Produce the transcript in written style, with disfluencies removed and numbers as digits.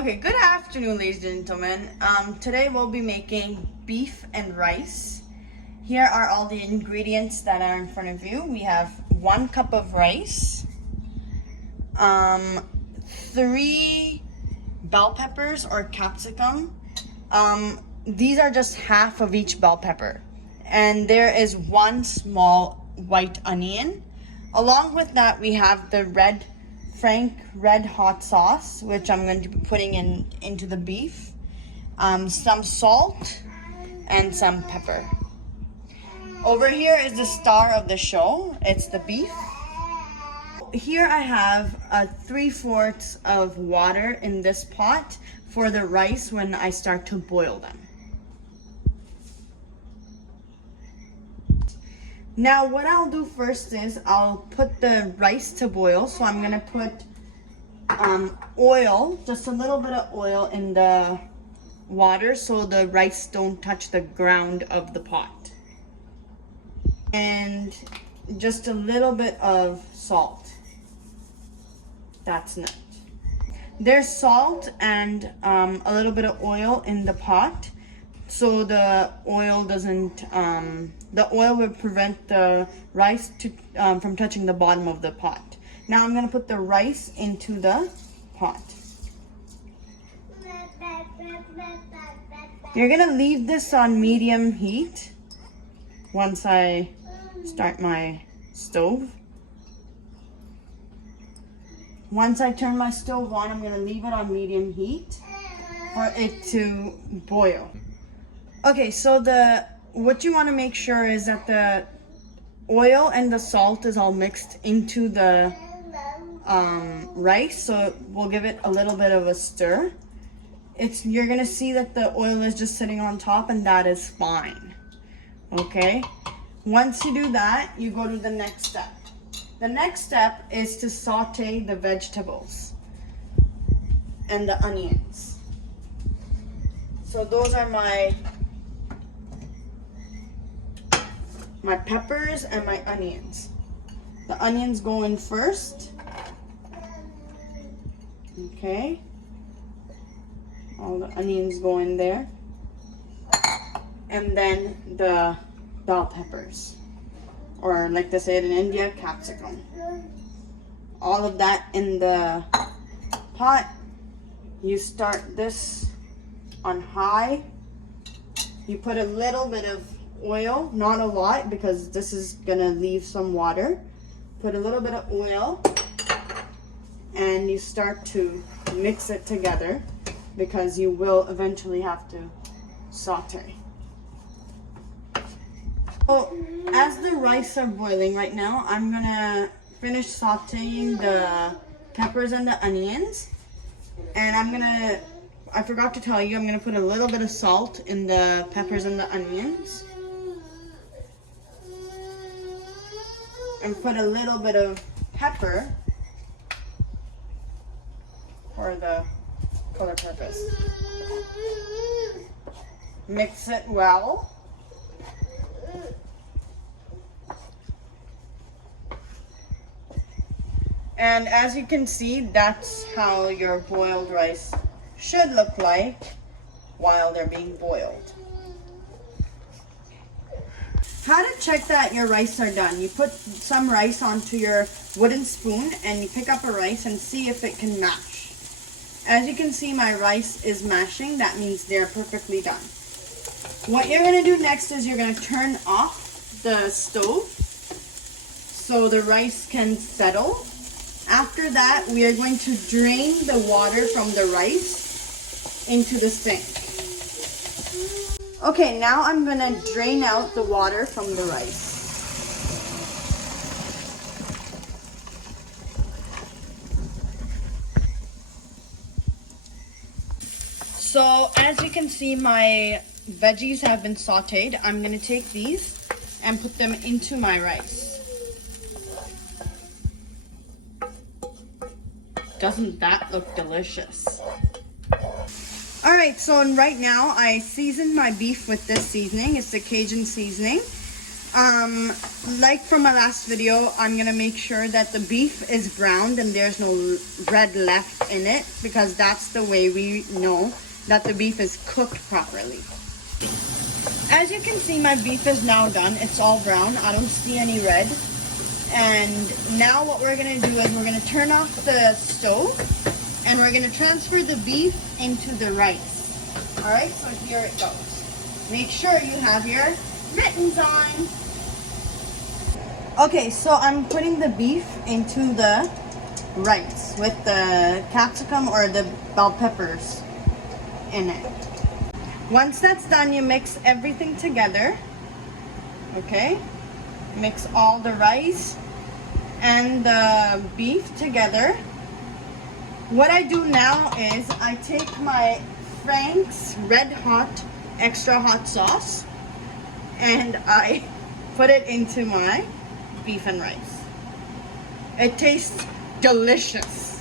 Okay, good afternoon, ladies and gentlemen. Today we'll be making beef and rice. Here are all the ingredients that are in front of you. We have 1 cup of rice, 3 bell peppers or capsicum. These are just half of each bell pepper. And there is 1 small white onion. Along with that, we have the Frank red hot sauce, which I'm going to be putting into the beef, some salt, and some pepper. Over here is the star of the show. It's the beef. Here I have 3/4 of water in this pot for the rice when I start to boil them. Now what I'll do first is I'll put the rice to boil. So I'm gonna put oil, just a little bit of oil in the water so the rice don't touch the ground of the pot. And just a little bit of salt. That's it. There's salt and a little bit of oil in the pot. So the oil will prevent the rice from touching the bottom of the pot. Now I'm gonna put the rice into the pot. You're gonna leave this on medium heat once I start my stove. Once I turn my stove on, I'm gonna leave it on medium heat for it to boil. Okay, so what you want to make sure is that the oil and the salt is all mixed into the rice, so we'll give it a little bit of a stir. You're gonna see that the oil is just sitting on top, and that is fine. Okay, once you do that, you go to the next step. The next step is to saute the vegetables and the onions. So those are my peppers and my onions. The onions go in first. Okay. All the onions go in there. And then the bell peppers. Or like they say it in India, capsicum. All of that in the pot. You start this on high. You put a little bit of oil, not a lot because this is gonna leave some water. Put a little bit of oil and you start to mix it together because you will eventually have to saute. So as the rice are boiling right now, I'm gonna finish sauteing the peppers and the onions, and I forgot to tell you, I'm gonna put a little bit of salt in the peppers and the onions. And put a little bit of pepper for the color purpose. Mix it well. And as you can see, that's how your boiled rice should look like while they're being boiled. How to check that your rice are done. You put some rice onto your wooden spoon and you pick up a rice and see if it can mash. As you can see, my rice is mashing. That means they're perfectly done. What you're gonna do next is you're gonna turn off the stove so the rice can settle. After that, we are going to drain the water from the rice into the sink. Okay, now I'm gonna drain out the water from the rice. So as you can see, my veggies have been sauteed. I'm gonna take these and put them into my rice. Doesn't that look delicious? All right, so right now I seasoned my beef with this seasoning. It's the Cajun seasoning. Like from my last video, I'm gonna make sure that the beef is browned and there's no red left in it, because that's the way we know that the beef is cooked properly. As you can see, my beef is now done. It's all brown. I don't see any red. And now what we're gonna do is we're gonna turn off the stove and we're gonna transfer the beef into the rice. All right, so here it goes. Make sure you have your mittens on. Okay, so I'm putting the beef into the rice with the capsicum or the bell peppers in it. Once that's done, you mix everything together. Okay? Mix all the rice and the beef together. What I do now is I take my Frank's Red Hot Extra Hot Sauce and I put it into my beef and rice. It tastes delicious.